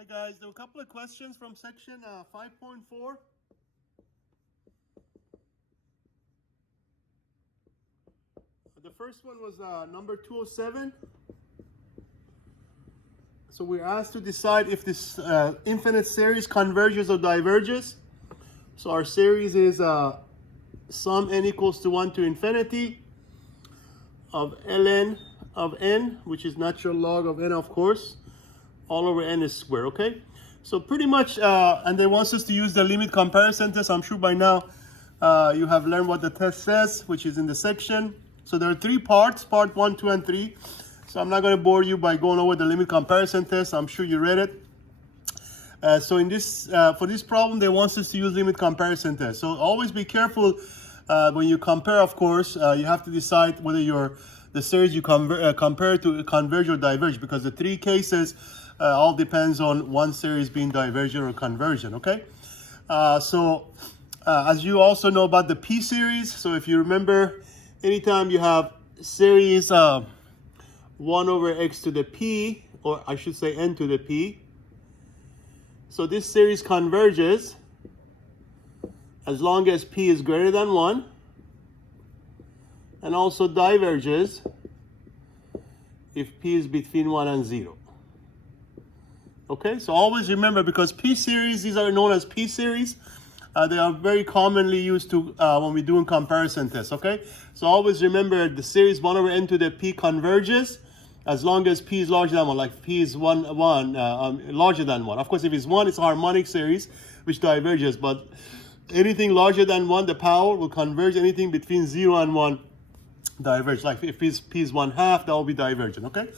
Hi guys, there were a couple of questions from section 5.4. The first one was number 207. So we're asked to decide if this infinite series converges or diverges. So our series is sum n equals to 1 to infinity of ln of n, which is natural log of n, of course, all over n is square, okay? So pretty much, and they want us to use the limit comparison test. I'm sure by now you have learned what the test says, which is in the section. So there are three parts, part 1, 2, and 3. So I'm not going to bore you by going over the limit comparison test. I'm sure you read it. So in this, for this problem, they want us to use limit comparison test. So always be careful when you compare, of course. You have to decide whether the series you compare to converge or diverge, because the three cases all depends on one series being divergent or convergent, okay? As you also know about the P series, so if you remember, anytime you have series 1 over x to the p, or I should say n to the p, so this series converges as long as p is greater than 1, and also diverges if p is between 1 and 0. Okay, so always remember, because P series, these are known as P series, they are very commonly used to when we're doing comparison tests, okay? So always remember the series 1 over n to the p converges as long as p is larger than 1, like p is larger than 1. Of course, if it's 1, it's a harmonic series, which diverges, but anything larger than 1, the power will converge. Anything between 0 and 1 diverge. Like if p is 1/2, that will be divergent, okay?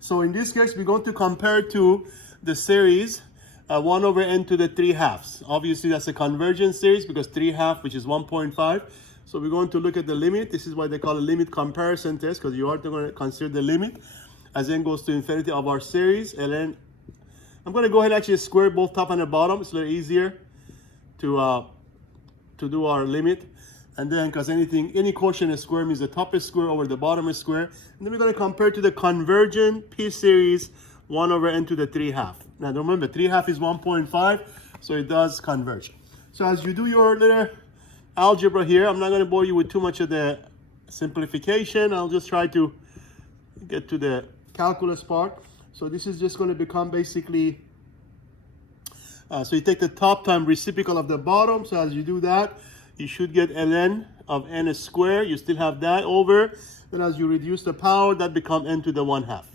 So in this case, we're going to compare to the series 1 over n to the 3/2. Obviously, that's a convergent series because 3/2, which is 1.5. So we're going to look at the limit. This is why they call it limit comparison test, because you are going to consider the limit as n goes to infinity of our series. Ln. I'm going to go ahead and actually square both top and the bottom. It's a little easier to do our limit. And then, because any quotient is square means the top is square over the bottom is square. And then we're going to compare to the convergent P series 1 over n to the 3/2. Now remember, 3/2 is 1.5, so it does converge. So as you do your little algebra here, I'm not going to bore you with too much of the simplification. I'll just try to get to the calculus part. So this is just going to become basically, so you take the top times reciprocal of the bottom. So as you do that, you should get ln of n squared. You still have that over. Then as you reduce the power, that becomes n to the 1/2.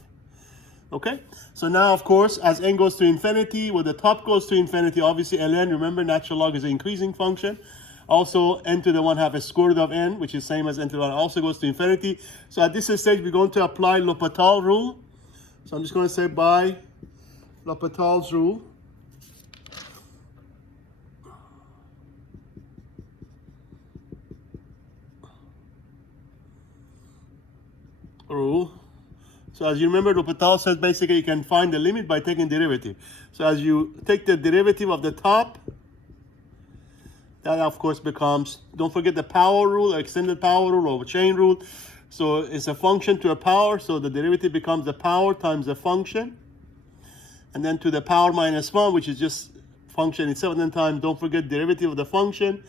Okay, so now of course, as n goes to infinity, when the top goes to infinity, obviously ln, remember, natural log is an increasing function. Also, n to the 1/2 is square root of n, which is same as n to the 1, also goes to infinity. So at this stage, we're going to apply L'Hopital rule. So I'm just going to say by L'Hopital's rule. So as you remember, L'Hopital says basically you can find the limit by taking derivative. So as you take the derivative of the top, that of course becomes, don't forget the power rule, extended power rule, or chain rule. So it's a function to a power, so the derivative becomes the power times the function. And then to the power minus 1, which is just function itself, and then times, don't forget, derivative of the function,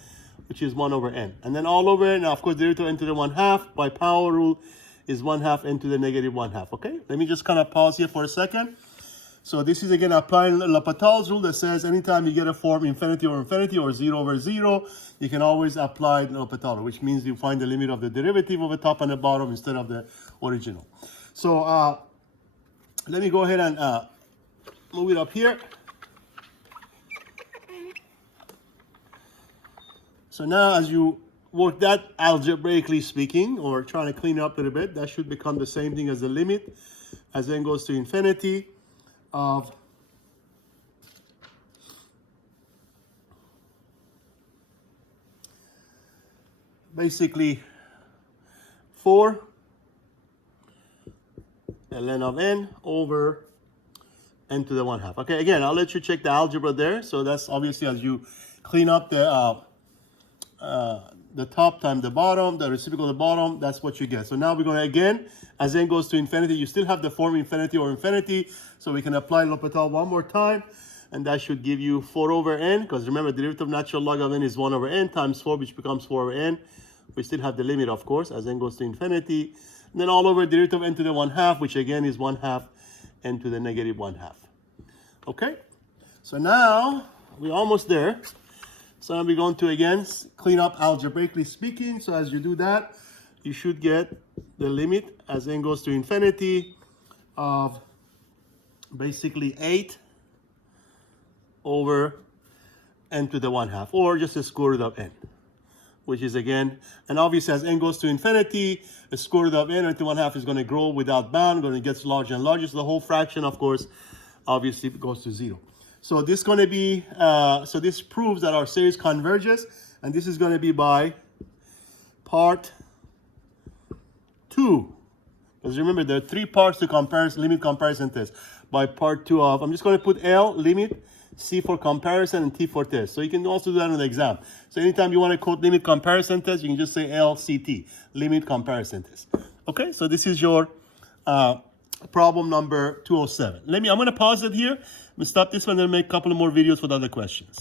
which is 1 over n. And then all over, now of course, derivative of n to the 1/2 by power rule is 1/2 n to the negative 1/2, okay? Let me just kind of pause here for a second. So this is again applying L'Hopital's rule that says anytime you get a form infinity or 0 over 0, you can always apply L'Hopital rule, which means you find the limit of the derivative of the top and the bottom instead of the original. So let me go ahead and move it up here. So now as you work that algebraically speaking, or trying to clean it up a little bit, that should become the same thing as the limit as n goes to infinity of basically 4 ln of n over n to the 1/2. Okay, again, I'll let you check the algebra there. So that's obviously as you clean up the the top times the bottom, the reciprocal of the bottom, that's what you get. So now we're going to, again, as n goes to infinity, you still have the form infinity or infinity. So we can apply L'Hopital one more time. And that should give you 4 over n, because remember, the derivative of natural log of n is 1 over n times 4, which becomes 4 over n. We still have the limit, of course, as n goes to infinity. And then all over derivative of n to the 1/2, which again is 1/2 n to the negative 1/2. Okay? So now we're almost there. So now we're going to, again, clean up algebraically speaking. So as you do that, you should get the limit as n goes to infinity of basically 8 over n to the 1/2, or just the square root of n, which is again, and obviously as n goes to infinity, the square root of n to the 1/2 is going to grow without bound, going to get larger and larger. So the whole fraction, of course, obviously goes to 0. So this is going to be, so this proves that our series converges, and this is going to be by part 2. Because remember, there are 3 parts to limit comparison test. By part 2 of, I'm just going to put L, limit, C for comparison, and T for test. So you can also do that in the exam. So anytime you want to quote limit comparison test, you can just say LCT, limit comparison test. Okay, so this is your problem number 207. I'm going to pause it here. I'm going to stop this one and make a couple of more videos for the other questions.